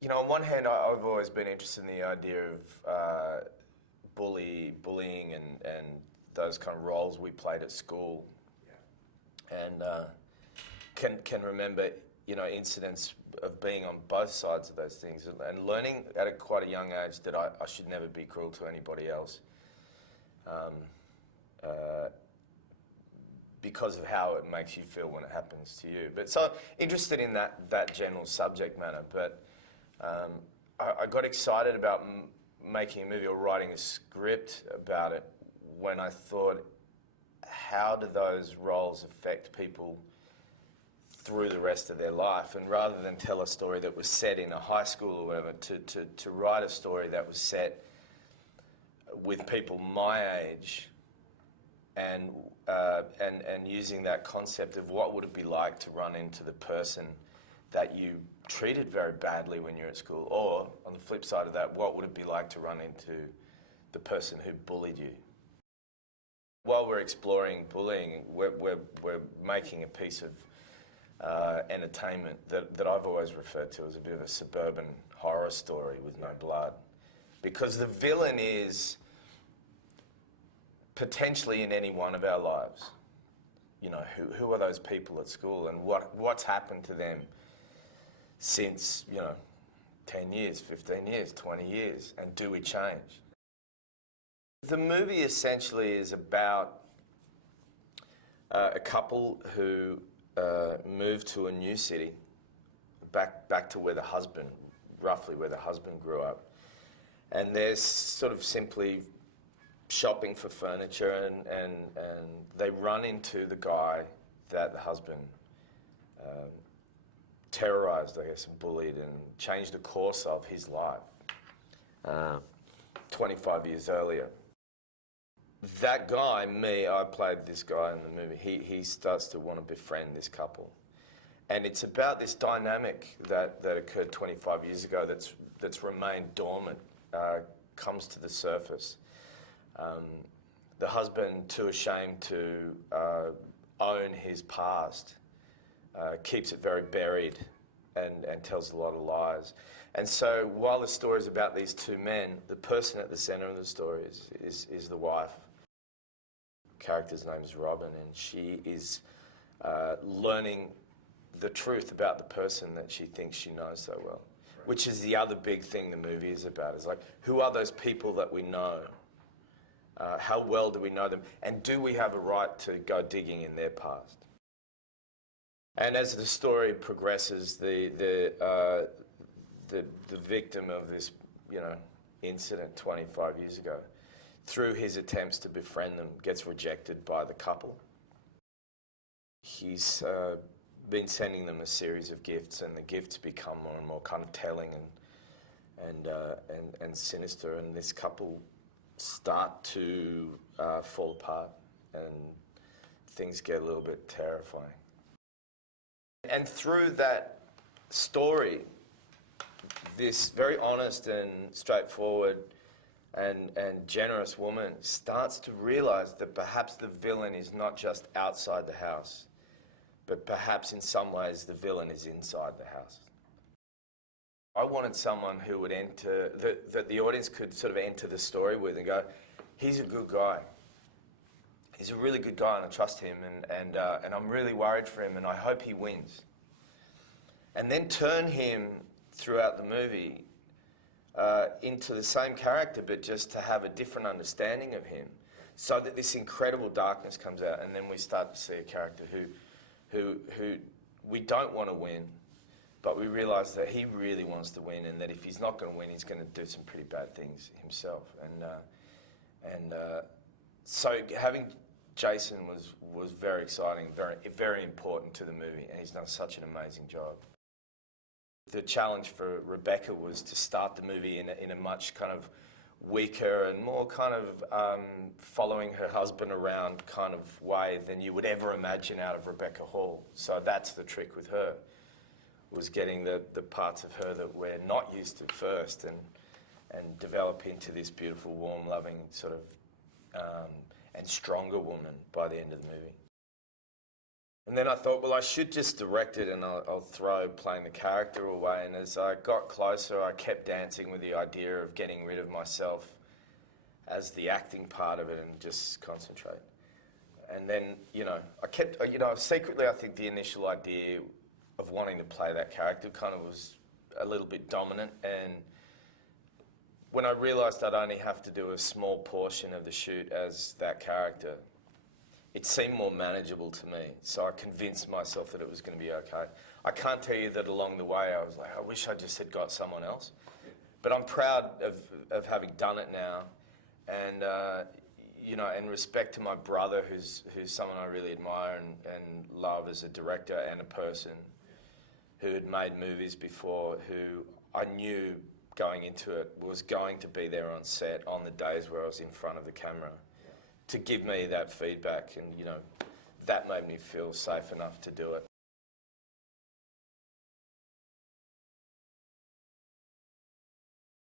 You know, on one hand, I've always been interested in the idea of bullying and those kind of roles we played at school. Yeah. And can remember, you know, incidents of being on both sides of those things and learning at quite a young age that I should never be cruel to anybody else. Because of how it makes you feel when it happens to you. But so interested in that general subject matter, but I got excited about making a movie or writing a script about it when I thought, how do those roles affect people through the rest of their life? And rather than tell a story that was set in a high school or whatever, to write a story that was set with people my age and using that concept of what would it be like to run into the person that you treated very badly when you're at school, or on the flip side of that, what would it be like to run into the person who bullied you? While we're exploring bullying, we're making a piece of entertainment that I've always referred to as a bit of a suburban horror story with no blood, because the villain is potentially in any one of our lives. You know, who are those people at school, and what's happened to them since, you know, 10 years, 15 years, 20 years, and do we change? The movie essentially is about a couple who moved to a new city, back to where the husband, roughly where the husband grew up, and they're sort of simply shopping for furniture, and they run into the guy that the husband terrorized, I guess, and bullied and changed the course of his life 25 years earlier. That guy, I played this guy in the movie, he starts to want to befriend this couple. And it's about this dynamic that occurred 25 years ago that's remained dormant, comes to the surface. The husband, too ashamed to own his past, keeps it very buried and tells a lot of lies. And so while the story is about these two men, the person at the centre of the story is the wife. The character's name is Robin, and she is learning the truth about the person that she thinks she knows so well, which is the other big thing the movie is about. It's like, who are those people that we know? How well do we know them? And do we have a right to go digging in their past? And as the story progresses, the victim of this, you know, incident 25 years ago, through his attempts to befriend them, gets rejected by the couple. He's been sending them a series of gifts, and the gifts become more and more kind of telling and sinister, and this couple start to fall apart, and things get a little bit terrifying. And through that story, this very honest and straightforward and generous woman starts to realize that perhaps the villain is not just outside the house, but perhaps in some ways the villain is inside the house. I wanted someone who would enter, that the audience could sort of enter the story with and go, he's a good guy. He's a really good guy and I trust him, and I'm really worried for him and I hope he wins. And then turn him throughout the movie into the same character, but just to have a different understanding of him, so that this incredible darkness comes out, and then we start to see a character who we don't want to win, but we realise that he really wants to win, and that if he's not going to win, he's going to do some pretty bad things himself. And so having Jason was very exciting, very important to the movie, and he's done such an amazing job. The challenge for Rebecca was to start the movie in a much kind of weaker and more kind of following her husband around kind of way than you would ever imagine out of Rebecca Hall. So that's the trick with her, was getting the parts of her that we're not used to first, and develop into this beautiful, warm, loving sort of and stronger woman by the end of the movie. And then I thought, well, I should just direct it and I'll throw playing the character away. And as I got closer, I kept dancing with the idea of getting rid of myself as the acting part of it and just concentrate. And then, secretly I think the initial idea of wanting to play that character kind of was a little bit dominant. And when I realised I'd only have to do a small portion of the shoot as that character, it seemed more manageable to me. So I convinced myself that it was going to be okay. I can't tell you that along the way I was like, I wish I just had got someone else. But I'm proud of having done it now. And, in respect to my brother, who's someone I really admire and love as a director and a person who had made movies before, who I knew going into it was going to be there on set on the days where I was in front of the camera, to give me that feedback, and that made me feel safe enough to do it.